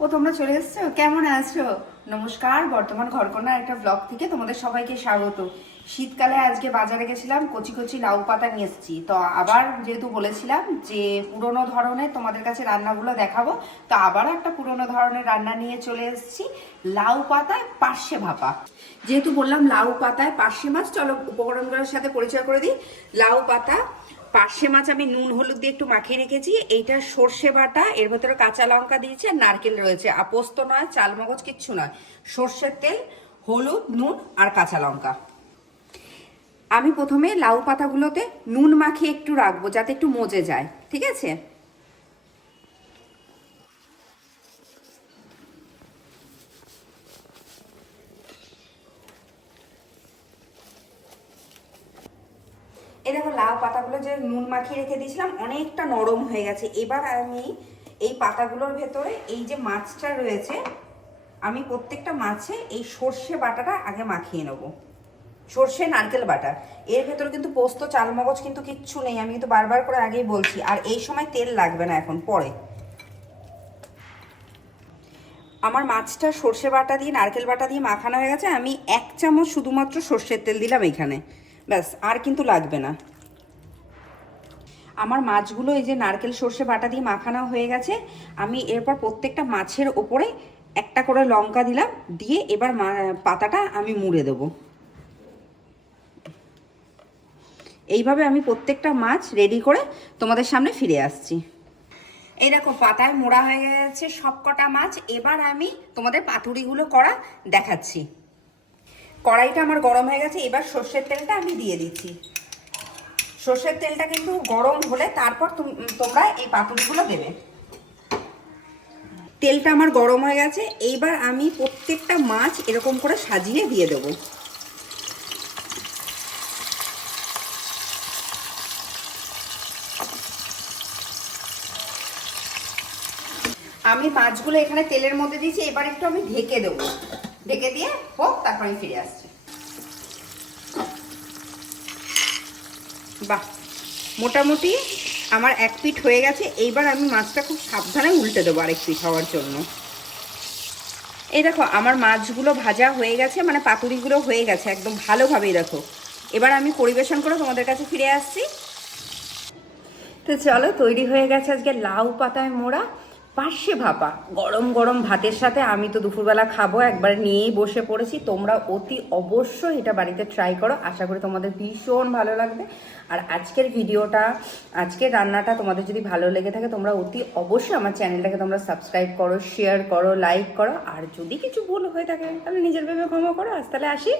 ও, তোমরা চলে এসছো? কেমন আছো? নমস্কার, বর্তমান ঘরকন্যা একটা ব্লগ থেকে তোমাদের সবাইকে স্বাগত। শীতকালে আজকে বাজারে গেছিলাম, কচি কচি লাউ পাতা নিয়ে এসেছি। তো আবার যেহেতু বলেছিলাম যে পুরনো ধরনের তোমাদের কাছে রান্নাগুলো দেখাবো, তো আবার একটা পুরনো ধরনের রান্না নিয়ে চলে এসেছি, লাউ পাতায় পার্শে ভাপা। যেহেতু বললাম লাউ পাতায় পার্শে মাছ, চলো উপকরণগুলোর সাথে পরিচয় করে দিই। লাউ পাতা পার্শে মাছ আমি নুন, হলুদ দিয়ে একটু মাখিয়ে রেখেছি। এইটা সর্ষে বাটা, এর ভেতরে কাঁচা লঙ্কা দিয়েছি আর নারকেল রয়েছে। আর পোস্ত নয়, চাল, মগজ কিচ্ছু নয়। সর্ষের তেল, হলুদ, নুন আর কাঁচা লঙ্কা। আমি প্রথমে লাউ পাতাগুলোতে নুন মাখিয়ে একটু রাখব, যাতে একটু মজে যায়। ঠিক আছে? এই দেখো লাউ পাতাগুলো যে নুন মাখিয়ে রেখে দিয়েছিলাম, অনেকটা নরম হয়ে গেছে। এবার আমি এই পাতাগুলোর ভেতরে এই যে মাছটা রয়েছে, আমি প্রত্যেকটা মাছে এই সর্ষে বাটাটা আগে মাখিয়ে নেব। সর্ষে নারকেল বাটা। এর ভেতরে কিন্তু পোস্ত, চালমগজ কিন্তু কিচ্ছু নেই, আমি কিন্তু বারবার করে আগেই বলছি। আর এই সময় তেল লাগবে না এখন, পরে। আমার মাছটা সর্ষে বাটা দিয়ে, নারকেল বাটা দিয়ে মাখানো হয়ে গেছে, আমি এক চামচ শুধুমাত্র সর্ষের তেল দিলাম এখানে। ব্যাস, আর কিন্তু লাগবে না। আমার মাছগুলো এই যে নারকেল সর্ষে বাটা দিয়ে মাখানো হয়ে গেছে, আমি এরপর প্রত্যেকটা মাছের ওপরে একটা করে লঙ্কা দিলাম, দিয়ে এবার পাতাটা আমি মুড়ে দেবো। এইভাবে আমি প্রত্যেকটা মাছ রেডি করে তোমাদের সামনে ফিরে আসছি। এই দেখো, পাতায় মোড়া হয়ে গেছে সবকটা মাছ, এবার আমি তোমাদের পাতুরিগুলো করা দেখাচ্ছি। কড়াইটা আমার গরম হয়ে গেছে, এবার সর্ষের তেলটা আমি দিয়ে দিচ্ছি। সর্ষের তেলটা কিন্তু গরম হলে তারপর তুম- তোমরা এই পাতুরিগুলো দেবে। তেলটা আমার গরম হয়ে গেছে, এইবার আমি প্রত্যেকটা মাছ এরকম করে সাজিয়ে দিয়ে দেবো। আমি মাছগুলো এখানে তেলের মধ্যে দিয়েছি, এবার একটু আমি ঢেকে দেবো। ঢেকে দিয়ে হোক তারপর ফিরে আসছি বাহ, মোটামুটি আমার এক পিঠ হয়ে গেছে, এইবার আমি মাছটা খুব সাবধানে উল্টে দেবো আরেক পিঠ হওয়ার জন্য। এই দেখো, আমার মাছগুলো ভাজা হয়ে গেছে মানে পাতুরিগুলো হয়ে গেছে, একদম ভালোভাবেই দেখো। এবার আমি পরিবেশন করে তোমাদের কাছে ফিরে আসছি। তো চলো, তৈরি হয়ে গেছে আজকে লাউ পাতায় মোড়া। পার্শ্বে ভাপা। গরম গরম ভাতের সাথে আমি তো দুপুরবেলা খাব, একবার নিয়েই বসে পড়েছি। তোমরা অতি অবশ্যই এটা বাড়িতে ট্রাই করো। আশা করি তোমাদের ভীষণ ভালো লাগবে। আর আজকের ভিডিওটা, আজকের রান্নাটা তোমাদের যদি ভালো লেগে থাকে, তোমরা অতি অবশ্যই আমার চ্যানেলটাকে তোমরা সাবস্ক্রাইব করো শেয়ার করো লাইক করো। আর যদি কিছু ভুল হয়ে থাকে, তাহলে নিজের ভেবে ক্ষমা করো। আজ তাহলে আসি।